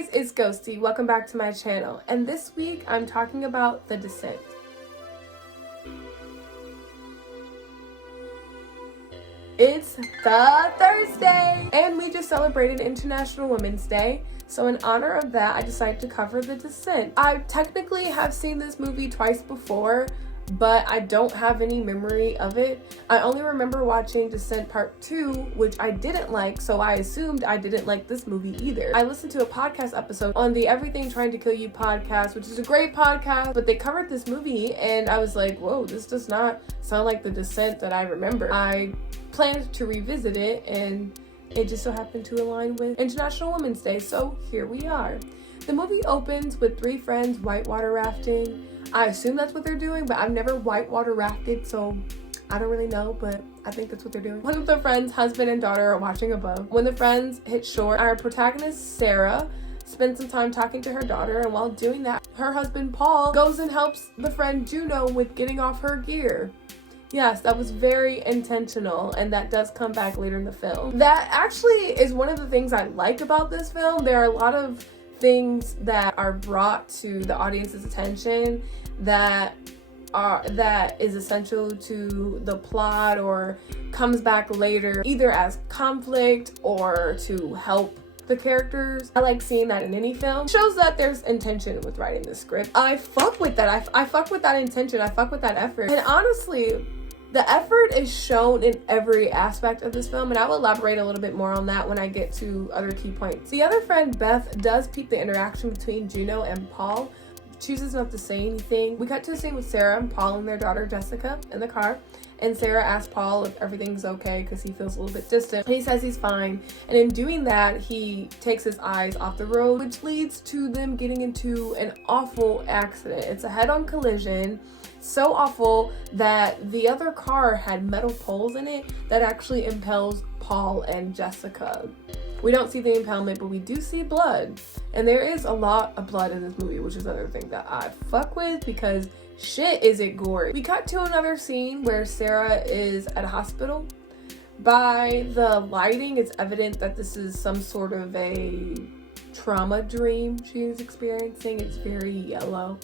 guys, it's Ghosdee. Welcome back to my channel. And this week I'm talking about The Descent. It's the Thursday and we just celebrated International Women's Day. So in honor of that, I decided to cover The Descent. I technically have seen this movie twice before, but I don't have any memory of it. I only remember watching Descent Part 2, which I didn't like, so I assumed I didn't like this movie either. I listened to a podcast episode on the Everything Trying to Kill You podcast, which is a great podcast, but they covered this movie and I was like, whoa, this does not sound like The Descent that I remember. I planned to revisit it and it just so happened to align with International Women's Day, so here we are. The movie opens with three friends whitewater rafting. I assume that's what they're doing, but I've never whitewater rafted, so I don't really know, but I think that's what they're doing. One of the friends' husband and daughter are watching a boat. When the friends hit shore, our protagonist, Sarah, spends some time talking to her daughter, and while doing that, her husband, Paul, goes and helps the friend Juno with getting off her gear. Yes, that was very intentional, and that does come back later in the film. That actually is one of the things I like about this film. There are a lot of things that are brought to the audience's attention that is essential to the plot or comes back later either as conflict or to help the characters. I like seeing that in any film. It shows that there's intention with writing the script. I fuck with that. I fuck with that intention. I fuck with that effort. And honestly, the effort is shown in every aspect of this film, and I will elaborate a little bit more on that when I get to other key points. The other friend, Beth, does peep the interaction between Juno and Paul, chooses not to say anything. We cut to a scene with Sarah and Paul and their daughter Jessica in the car, and Sarah asks Paul if everything's okay because he feels a little bit distant. And he says he's fine, and in doing that, he takes his eyes off the road, which leads to them getting into an awful accident. It's a head-on collision. So awful that the other car had metal poles in it that actually impels Paul and Jessica. We don't see the impalement, but we do see blood. And there is a lot of blood in this movie, which is another thing that I fuck with because shit is it gory. We cut to another scene where Sarah is at a hospital. By the lighting, it's evident that this is some sort of a trauma dream she is experiencing. It's very yellow.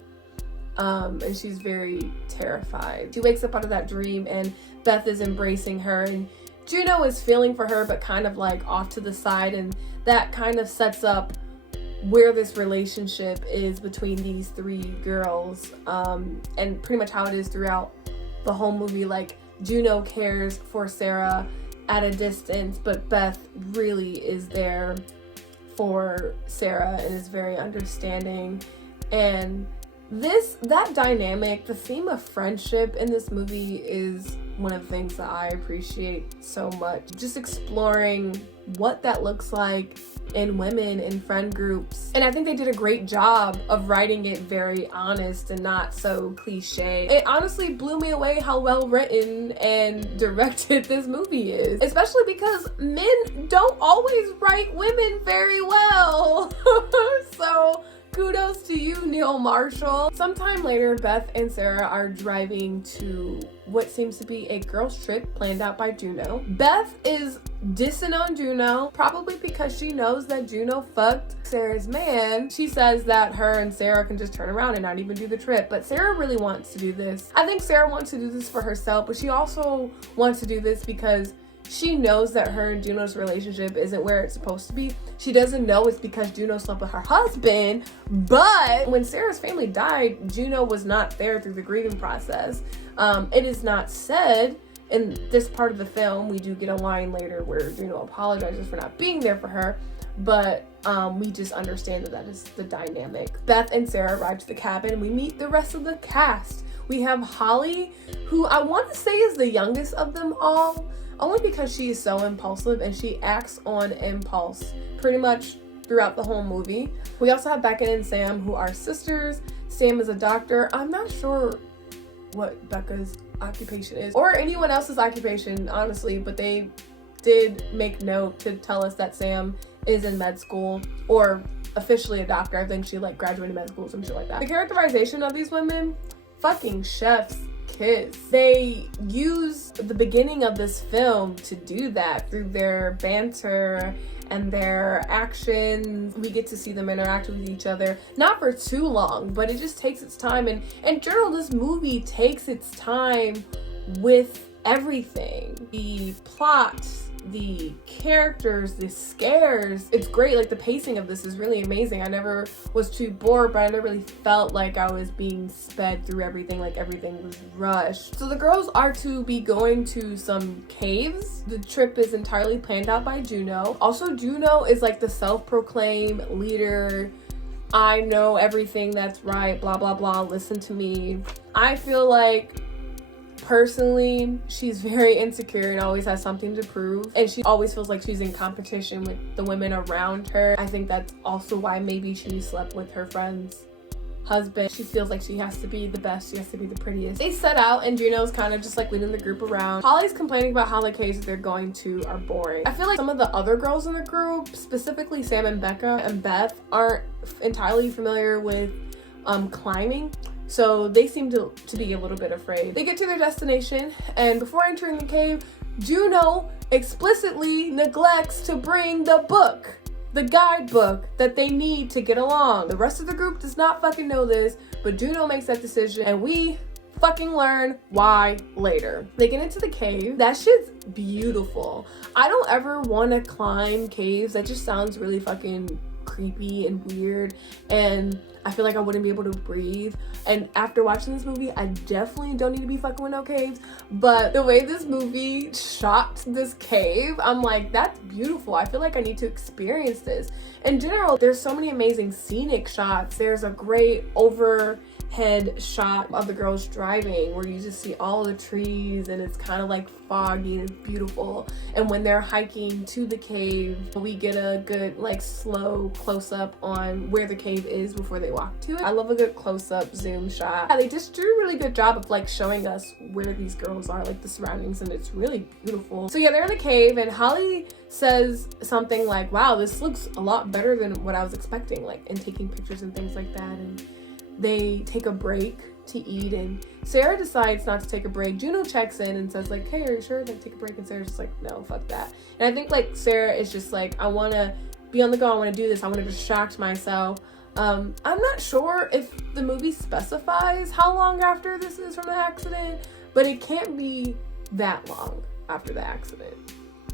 And she's very terrified. She wakes up out of that dream and Beth is embracing her and Juno is feeling for her but kind of like off to the side, and that kind of sets up where this relationship is between these three girls, and pretty much how it is throughout the whole movie. Like, Juno cares for Sarah at a distance, but Beth really is there for Sarah and is very understanding. And that dynamic, the theme of friendship in this movie is one of the things that I appreciate so much. Just exploring what that looks like in women in friend groups. And I think they did a great job of writing it very honest and not so cliche. It honestly blew me away how well written and directed this movie is, especially because men don't always write women very well. So kudos to you, Neil Marshall. Sometime later, Beth and Sarah are driving to what seems to be a girls' trip planned out by Juno. Beth is dissing on Juno, probably because she knows that Juno fucked Sarah's man. She says that her and Sarah can just turn around and not even do the trip, but Sarah really wants to do this. I think Sarah wants to do this for herself, but she also wants to do this because she knows that her and Juno's relationship isn't where it's supposed to be. She doesn't know it's because Juno slept with her husband, but when Sarah's family died, Juno was not there through the grieving process. It is not said in this part of the film. We do get a line later where Juno apologizes for not being there for her, but we just understand that is the dynamic. Beth and Sarah arrive to the cabin and we meet the rest of the cast. We have Holly, who I want to say is the youngest of them all, only because she is so impulsive and she acts on impulse pretty much throughout the whole movie. We also have Becca and Sam, who are sisters. Sam is a doctor. I'm not sure what Becca's occupation is or anyone else's occupation, honestly, but they did make note to tell us that Sam is in med school or officially a doctor. I think she like graduated med school or some shit like that. The characterization of these women, fucking chefs kiss. They use the beginning of this film to do that through their banter and their actions. We get to see them interact with each other, not for too long, but it just takes its time. And in general, this movie takes its time with everything. The plot, the characters, the scares, it's great. Like, the pacing of this is really amazing. I never was too bored, but I never really felt like I was being sped through everything, like everything was rushed. So the girls are to be going to some caves. The trip is entirely planned out by Juno. Also, Juno is like the self-proclaimed leader. I know everything that's right, blah blah blah, listen to me. I feel like personally, she's very insecure and always has something to prove, and she always feels like she's in competition with the women around her. I think that's also why maybe she slept with her friend's husband. She feels like she has to be the best, she has to be the prettiest. They set out and Juno's kind of just like leading the group around. Holly's complaining about how the caves that they're going to are boring. I feel like some of the other girls in the group, specifically Sam and Becca and Beth, aren't entirely familiar with climbing. So they seem to be a little bit afraid. They get to their destination, and before entering the cave, Juno explicitly neglects to bring the book, the guidebook that they need to get along. The rest of the group does not fucking know this, but Juno makes that decision, and we fucking learn why later. They get into the cave. That shit's beautiful. I don't ever want to climb caves. That just sounds really fucking creepy and weird, and I feel like I wouldn't be able to breathe. And after watching this movie, I definitely don't need to be fucking with no caves. But the way this movie shot this cave, I'm like, that's beautiful. I feel like I need to experience this. In general, there's so many amazing scenic shots. There's a great overhead shot of the girls driving where you just see all the trees and it's kind of like foggy and it's beautiful. And when they're hiking to the cave, we get a good like slow close-up on where the cave is before they walk to it. I love a good close-up zoom shot. Yeah, they just do a really good job of like showing us where these girls are, like the surroundings, and it's really beautiful. So yeah, they're in the cave and Holly says something like, wow, this looks a lot better than what I was expecting, like, and taking pictures and things like that. And they take a break to eat, and Sarah decides not to take a break. Juno checks in and says like, hey, are you sure? Like, take a break. And Sarah's just like, no, fuck that. And I think like Sarah is just like, I want to be on the go, I want to do this, I want to distract myself. I'm not sure if the movie specifies how long after this is from the accident, but it can't be that long after the accident.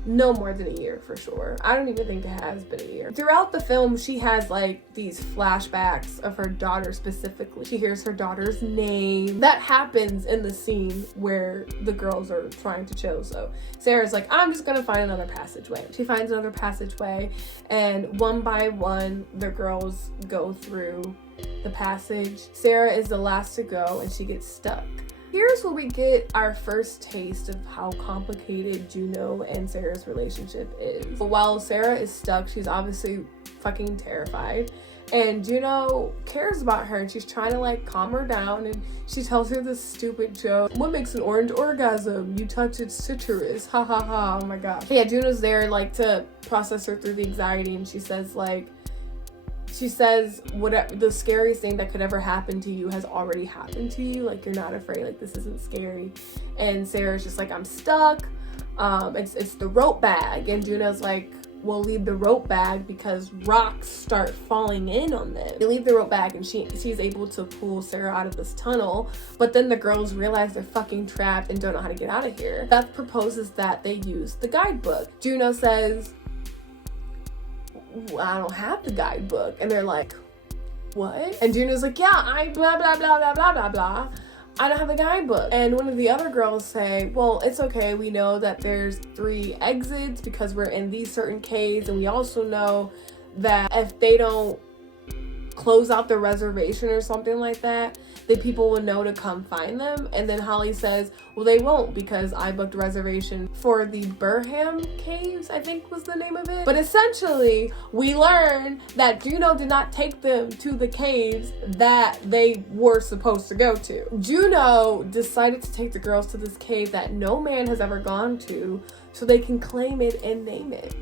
No more than a year for sure. I don't even think it has been a year. Throughout the film, she has like these flashbacks of her daughter specifically. She hears her daughter's name. That happens in the scene where the girls are trying to chill. So Sarah's like, I'm just gonna find another passageway. She finds another passageway, and one by one, the girls go through the passage. Sarah is the last to go and she gets stuck. Here's where we get our first taste of how complicated Juno and Sarah's relationship is. But while Sarah is stuck, she's obviously fucking terrified. And Juno cares about her and she's trying to like calm her down, and she tells her this stupid joke. What makes an orange orgasm? You touch its citrus. Ha ha ha. Oh my god. Yeah, Juno's there like to process her through the anxiety, and she says whatever the scariest thing that could ever happen to you has already happened to you. Like, you're not afraid, like this isn't scary. And Sarah's just like, I'm stuck. It's the rope bag. And Juno's like, we'll leave the rope bag because rocks start falling in on them. They leave the rope bag and she's able to pull Sarah out of this tunnel, but then the girls realize they're fucking trapped and don't know how to get out of here. Beth proposes that they use the guidebook. Juno says, I don't have the guidebook. And they're like, what? And Juno's like, yeah, I blah blah blah blah blah blah blah, I don't have the guidebook. And one of the other girls say, well, it's okay, we know that there's 3 exits because we're in these certain caves, and we also know that if they don't close out the reservation or something like that, the people will know to come find them. And then Holly says, well, they won't because I booked a reservation for the Burham Caves, I think was the name of it. But essentially, we learn that Juno did not take them to the caves that they were supposed to go to. Juno decided to take the girls to this cave that no man has ever gone to so they can claim it and name it.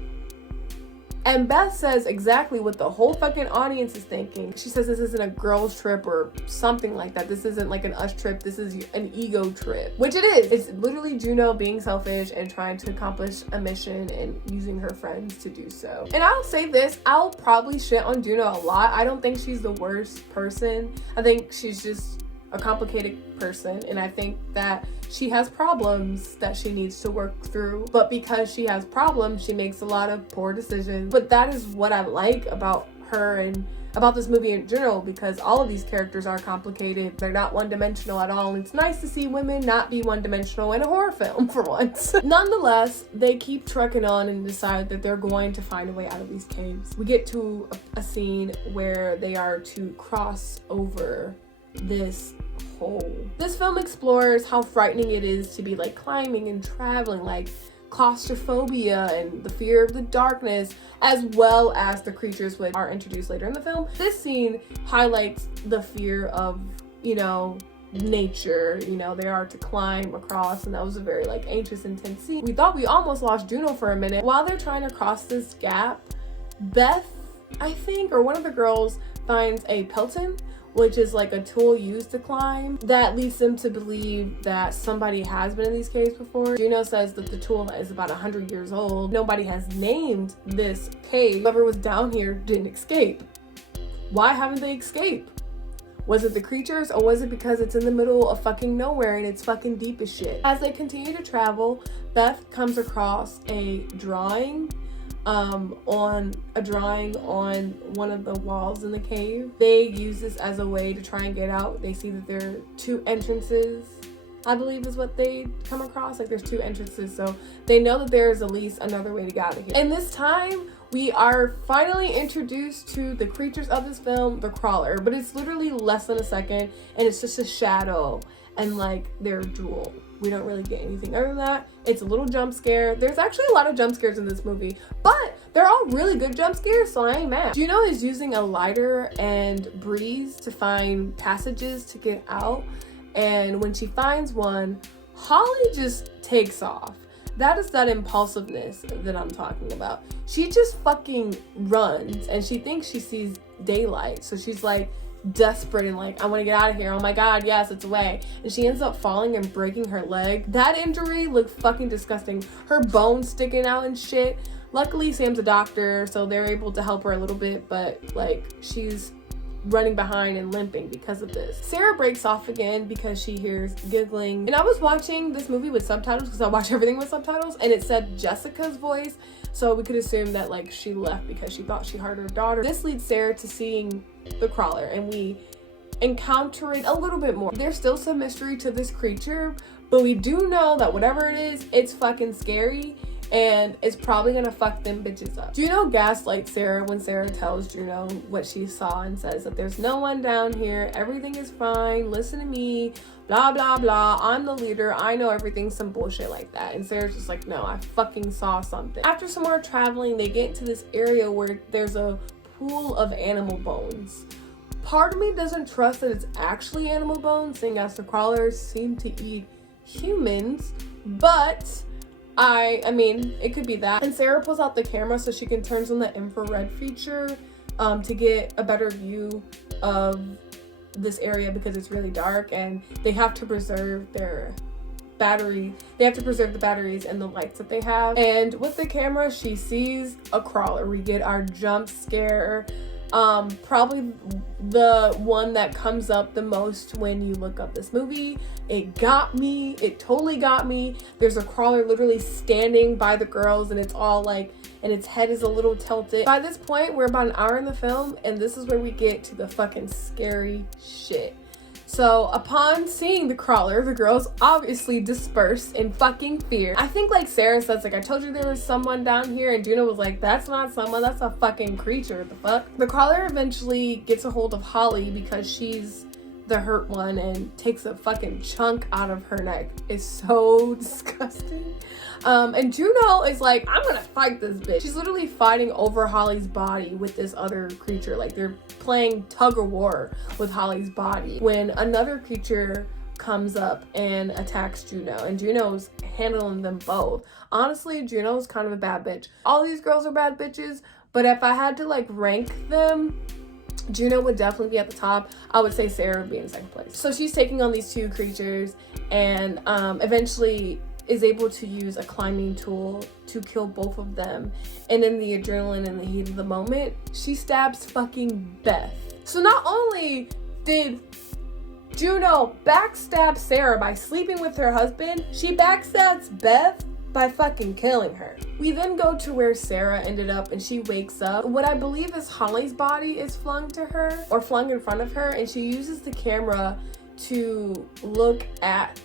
And Beth says exactly what the whole fucking audience is thinking. She says this isn't a girls trip or something like that. This isn't like an us trip. This is an ego trip, which it is. It's literally Juno being selfish and trying to accomplish a mission and using her friends to do so. And I'll say this, I'll probably shit on Juno a lot. I don't think she's the worst person. I think she's just a complicated person, and I think that she has problems that she needs to work through. But because she has problems, she makes a lot of poor decisions. But that is what I like about her and about this movie in general, because all of these characters are complicated. They're not one-dimensional at all. And it's nice to see women not be one-dimensional in a horror film for once. Nonetheless, they keep trekking on and decide that they're going to find a way out of these caves. We get to a scene where they are to cross over this hole. This film explores how frightening it is to be like climbing and traveling, like claustrophobia and the fear of the darkness, as well as the creatures which are introduced later in the film. This scene highlights the fear of, you know, nature. You know, they are to climb across, and that was a very like anxious, intense scene. We thought we almost lost Juno for a minute. While they're trying to cross this gap, Beth, I think, or one of the girls, finds a Pelton, which is like a tool used to climb. That leads them to believe that somebody has been in these caves before. Juno says that the tool is about 100 years old. Nobody has named this cave. Whoever was down here didn't escape. Why haven't they escaped? Was it the creatures, or was it because it's in the middle of fucking nowhere and it's fucking deep as shit? As they continue to travel, Beth comes across a drawing on one of the walls in the cave. They use this as a way to try and get out. They see that there are two entrances, I believe is what they come across. Like there's two entrances, so they know that there is at least another way to get out of here. And this time we are finally introduced to the creatures of this film, the crawler, but it's literally less than a second and it's just a shadow and like their drool. We don't really get anything other than that. It's a little jump scare. There's actually a lot of jump scares in this movie, but they're all really good jump scares, so I ain't mad. Juno is using a lighter and breeze to find passages to get out, and when she finds one, Holly just takes off. That is that impulsiveness that I'm talking about. She just fucking runs, and she thinks she sees daylight, so she's like desperate and like, I want to get out of here. Oh my god, yes, it's away. And she ends up falling and breaking her leg. That injury looked fucking disgusting. Her bones sticking out and shit. Luckily, Sam's a doctor, so they're able to help her a little bit, but like she's running behind and limping because of this. Sarah breaks off again because she hears giggling. And I was watching this movie with subtitles because I watch everything with subtitles, and it said Jessica's voice, so we could assume that like she left because she thought she heard her daughter. This leads Sarah to seeing the crawler, and we encounter it a little bit more. There's still some mystery to this creature, but we do know that whatever it is, it's fucking scary, and it's probably gonna fuck them bitches up. Juno gaslights Sarah when Sarah tells Juno what she saw and says that there's no one down here, everything is fine, listen to me, blah blah blah, I'm the leader, I know everything, some bullshit like that. And Sarah's just like, no, I fucking saw something. After some more traveling, they get into this area where there's a pool of animal bones. Part of me doesn't trust that it's actually animal bones, seeing as the crawlers seem to eat humans, but I mean, it could be that. And Sarah pulls out the camera so she can turn on the infrared feature to get a better view of this area because it's really dark, and they have to preserve their battery. They have to preserve the batteries and the lights that they have. And with the camera, she sees a crawler. We get our jump scare. Probably the one that comes up the most when you look up this movie. It got me. It totally got me. There's a crawler literally standing by the girls, and it's all like, and its head is a little tilted. By this point, we're about an hour in the film, and this is where we get to the fucking scary shit. So upon seeing the crawler, the girls obviously disperse in fucking fear. I think like Sarah says, like, I told you there was someone down here, and Juno was like, that's not someone, that's a fucking creature, what the fuck? The crawler eventually gets a hold of Holly because she's the hurt one and takes a fucking chunk out of her neck. It's so disgusting. And Juno is like, I'm gonna fight this bitch. She's literally fighting over Holly's body with this other creature. Like they're playing tug of war with Holly's body when another creature comes up and attacks Juno, and Juno's handling them both. Honestly, Juno's kind of a bad bitch. All these girls are bad bitches, But if I had to like rank them, Juno would definitely be at the top. I would say Sarah would be in second place. So she's taking on these two creatures and eventually is able to use a climbing tool to kill both of them. And in the adrenaline and the heat of the moment, she stabs fucking Beth. So not only did Juno backstab Sarah by sleeping with her husband, she backstabs Beth by fucking killing her. We then go to where Sarah ended up and she wakes up. What I believe is Holly's body is flung to her or flung in front of her, and she uses the camera to look at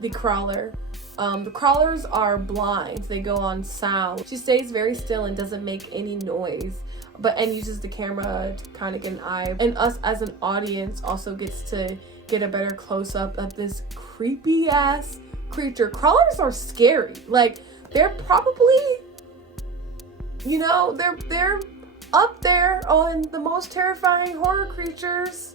the crawler. The crawlers are blind. They go on sound. She stays very still and doesn't make any noise, and uses the camera to kind of get an eye. And us as an audience also gets to get a better close-up of this creepy ass creature. Crawlers are scary. Like, they're probably, you know, they're up there on the most terrifying horror creatures.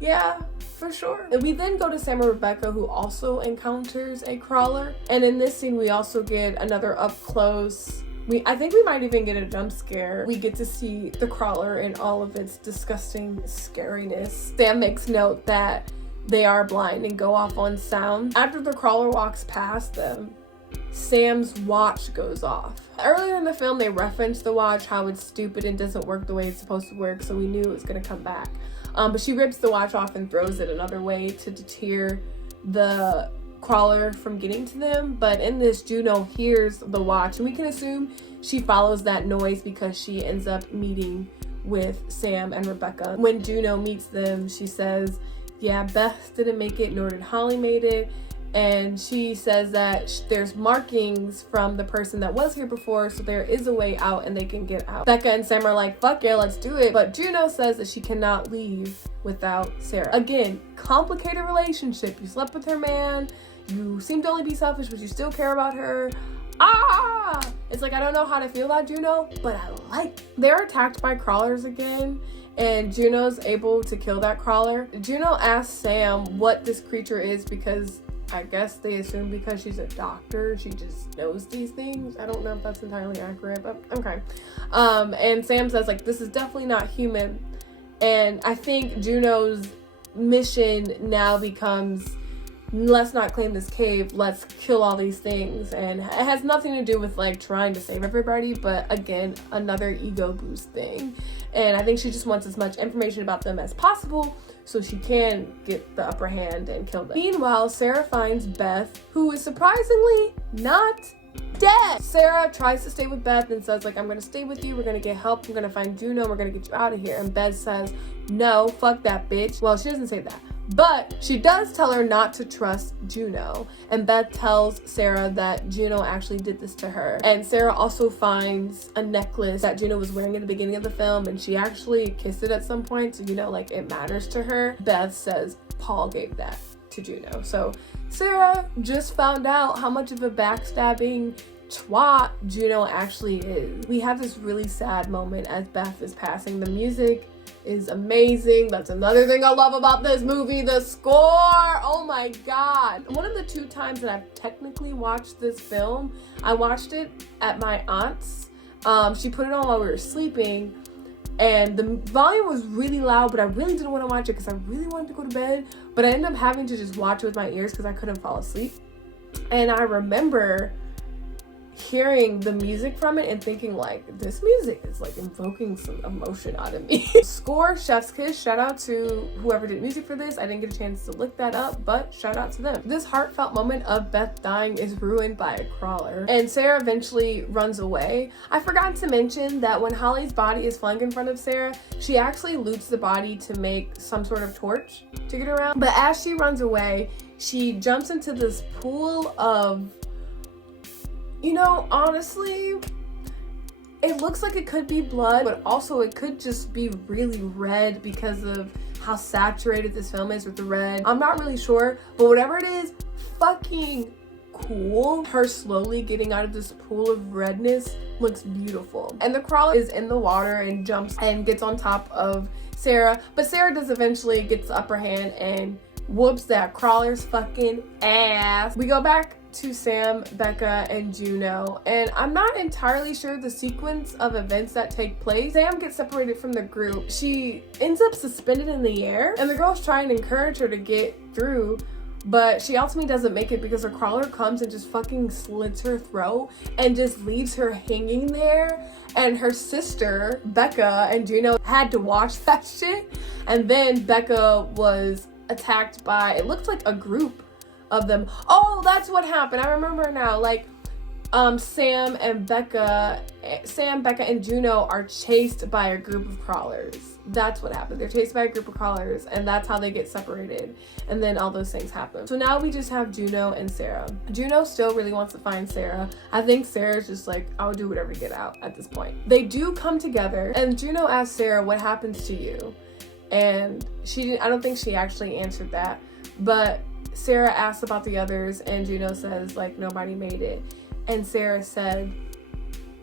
Yeah, for sure. And we then go to Sam and Rebecca, who also encounters a crawler. And in this scene, we also get another up close. I think we might even get a jump scare. We get to see the crawler in all of its disgusting scariness. Sam makes note that they are blind and go off on sound. After the crawler walks past them, Sam's watch goes off. Earlier in the film, they referenced the watch, how it's stupid and doesn't work the way it's supposed to work, so we knew it was gonna come back. But she rips the watch off and throws it another way to deter the crawler from getting to them. But in this, Juno hears the watch, and we can assume she follows that noise because she ends up meeting with Sam and Rebecca. When Juno meets them, she says, yeah, Beth didn't make it, nor did Holly made it. And she says that there's markings from the person that was here before, so there is a way out and they can get out. Becca and Sam are like, fuck yeah, let's do it. But Juno says that she cannot leave without Sarah. Again, complicated relationship. You slept with her man, you seem to only be selfish, but you still care about her. It's like, I don't know how to feel about Juno, but I like it. They're attacked by crawlers again, and Juno's able to kill that crawler. Juno asks Sam what this creature is because I guess they assume because she's a doctor, she just knows these things. I don't know if that's entirely accurate, but okay. And Sam says, like, this is definitely not human. And I think Juno's mission now becomes, let's not claim this cave, let's kill all these things. And it has nothing to do with like trying to save everybody, but again, another ego boost thing. And I think she just wants as much information about them as possible so she can get the upper hand and kill them. Meanwhile, Sarah finds Beth, who is surprisingly not dead. Sarah tries to stay with Beth and says, like, I'm gonna stay with you, we're gonna get help, we're gonna find Juno, we're gonna get you out of here. And Beth says, no, fuck that bitch. Well, she doesn't say that, but she does tell her not to trust Juno. And Beth tells Sarah that Juno actually did this to her. And Sarah also finds a necklace that Juno was wearing at the beginning of the film, and she actually kissed it at some point, so you know, like, it matters to her. Beth says Paul gave that to Juno. So Sarah just found out how much of a backstabbing twat Juno actually is. We have this really sad moment as Beth is passing. The music is amazing. That's another thing I love about this movie, the score. Oh my god. One of the 2 times that I've technically watched this film, I watched it at my aunt's. She put it on while we were sleeping, and the volume was really loud, but I really didn't want to watch it because I really wanted to go to bed. But I ended up having to just watch it with my ears because I couldn't fall asleep. And I remember hearing the music from it and thinking, like, this music is like invoking some emotion out of me. Score, chef's kiss. Shout out to whoever did music for this. I didn't get a chance to look that up, but shout out to them. This heartfelt moment of Beth dying is ruined by a crawler, and Sarah eventually runs away. I forgot to mention that when Holly's body is flung in front of Sarah, she actually loots the body to make some sort of torch to get around. But as she runs away, she jumps into this pool of, you know, honestly, it looks like it could be blood, but also it could just be really red because of how saturated this film is with the red. I'm not really sure, but whatever it is, fucking cool. Her slowly getting out of this pool of redness looks beautiful. And the crawler is in the water and jumps and gets on top of Sarah, but Sarah does eventually get the upper hand and whoops that crawler's fucking ass. We go back to Sam, Becca, and Juno, and I'm not entirely sure the sequence of events that take place. Sam gets separated from the group. She ends up suspended in the air, and the girls try and encourage her to get through, but she ultimately doesn't make it because a crawler comes and just fucking slits her throat and just leaves her hanging there. And her sister, Becca, and Juno had to watch that shit. And then Becca was attacked by, it looked like a group of them. Oh, that's what happened. I remember now. Like, Sam, Becca, and Juno are chased by a group of crawlers. That's what happened. They're chased by a group of crawlers, and that's how they get separated. And then all those things happen. So now we just have Juno and Sarah. Juno still really wants to find Sarah. I think Sarah's just like, I'll do whatever to get out at this point. They do come together, and Juno asks Sarah, what happens to you? And I don't think she actually answered that, but Sarah asks about the others, and Juno says, like, nobody made it. And Sarah said,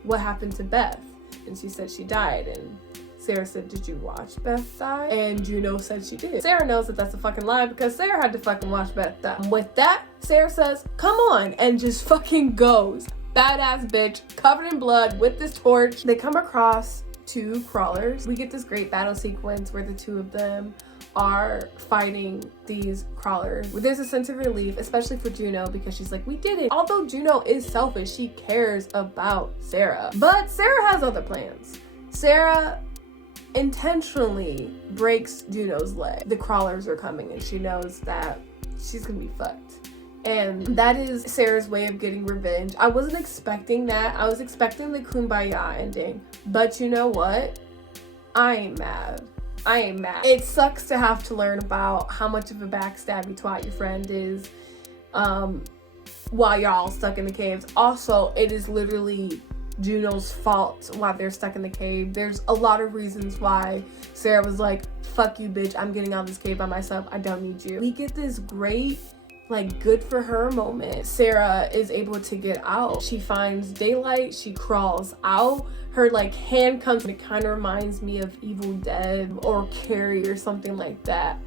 what happened to Beth? And she said she died. And Sarah said, did you watch Beth die? And Juno said she did. Sarah knows that that's a fucking lie because Sarah had to fucking watch Beth die. With that, Sarah says, come on, and just fucking goes. Badass bitch, covered in blood with this torch. They come across two crawlers. We get this great battle sequence where the two of them are fighting these crawlers. There's a sense of relief, especially for Juno, because she's like, we did it. Although Juno is selfish, she cares about Sarah. But Sarah has other plans. Sarah intentionally breaks Juno's leg. The crawlers are coming, and she knows that she's gonna be fucked. And that is Sarah's way of getting revenge. I wasn't expecting that. I was expecting the kumbaya ending. But you know what? I ain't mad. It sucks to have to learn about how much of a backstabby twat your friend is while you're all stuck in the caves. Also, it is literally Juno's fault while they're stuck in the cave. There's a lot of reasons why Sarah was like, fuck you, bitch. I'm getting out of this cave by myself. I don't need you. We get this great, like, good for her moment. Sarah is able to get out. She finds daylight. She crawls out. Her, like, hand comes, and it kind of reminds me of Evil Dead or Carrie or something like that.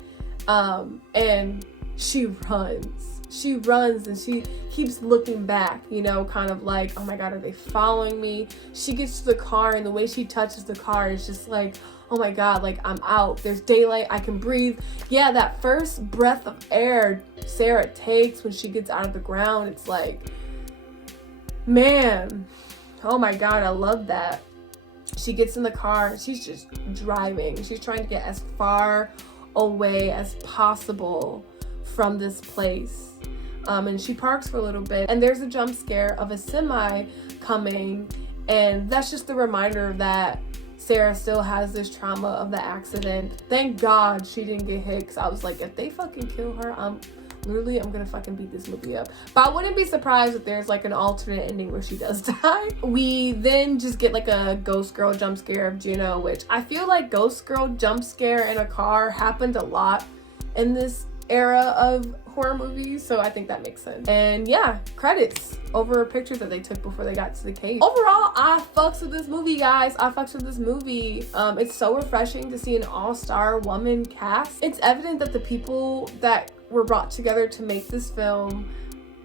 And she runs. She runs, and she keeps looking back, you know, kind of like, oh my God, are they following me? She gets to the car, and the way she touches the car is just like, oh my God, like, I'm out. There's daylight. I can breathe. Yeah, that first breath of air Sarah takes when she gets out of the ground, it's like, man, oh my God, I love that. She gets in the car, and she's just driving. She's trying to get as far away as possible from this place. And she parks for a little bit, and there's a jump scare of a semi coming, and that's just the reminder that Sarah still has this trauma of the accident. Thank God she didn't get hit, because I was like, if they fucking kill her, I'm gonna fucking beat this movie up. But I wouldn't be surprised if there's like an alternate ending where she does die. We then just get like a ghost girl jump scare of Juno, which I feel like ghost girl jump scare in a car happened a lot in this era of horror movies, so I think that makes sense. And yeah, credits over pictures that they took before they got to the cave. Overall, I fucks with this movie, guys. I fucks with this movie. It's so refreshing to see an all-star woman cast. It's evident that the people that were brought together to make this film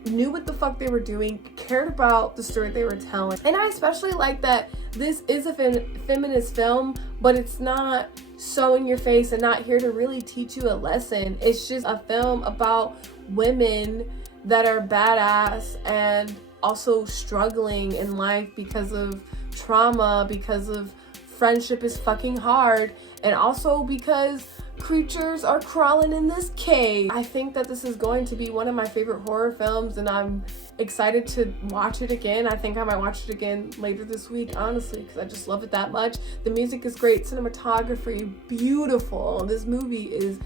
knew what the fuck they were doing, cared about the story they were telling. And I especially like that this is a feminist film, but it's not so in your face and not here to really teach you a lesson. It's just a film about women that are badass and also struggling in life because of trauma, because of friendship is fucking hard, and also because creatures are crawling in this cave. I think that this is going to be one of my favorite horror films, and I'm excited to watch it again. I think I might watch it again later this week, honestly, because I just love it that much. The music is great, cinematography, beautiful. This movie is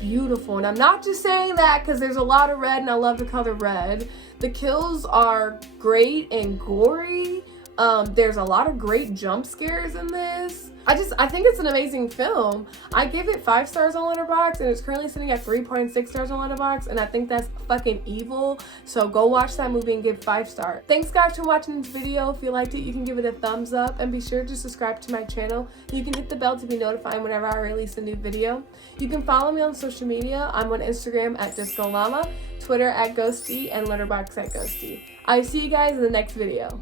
beautiful, and I'm not just saying that because there's a lot of red, and I love the color red. The kills are great and gory. There's a lot of great jump scares in this. I think it's an amazing film. I give it 5 stars on Letterboxd, and it's currently sitting at 3.6 stars on Letterboxd, and I think that's fucking evil. So go watch that movie and give 5 stars. Thanks guys for watching this video. If you liked it, you can give it a thumbs up, and be sure to subscribe to my channel. You can hit the bell to be notified whenever I release a new video. You can follow me on social media. I'm on Instagram at DiscoLlama, Twitter at Ghosdee, and Letterboxd at Ghosdee. I see you guys in the next video.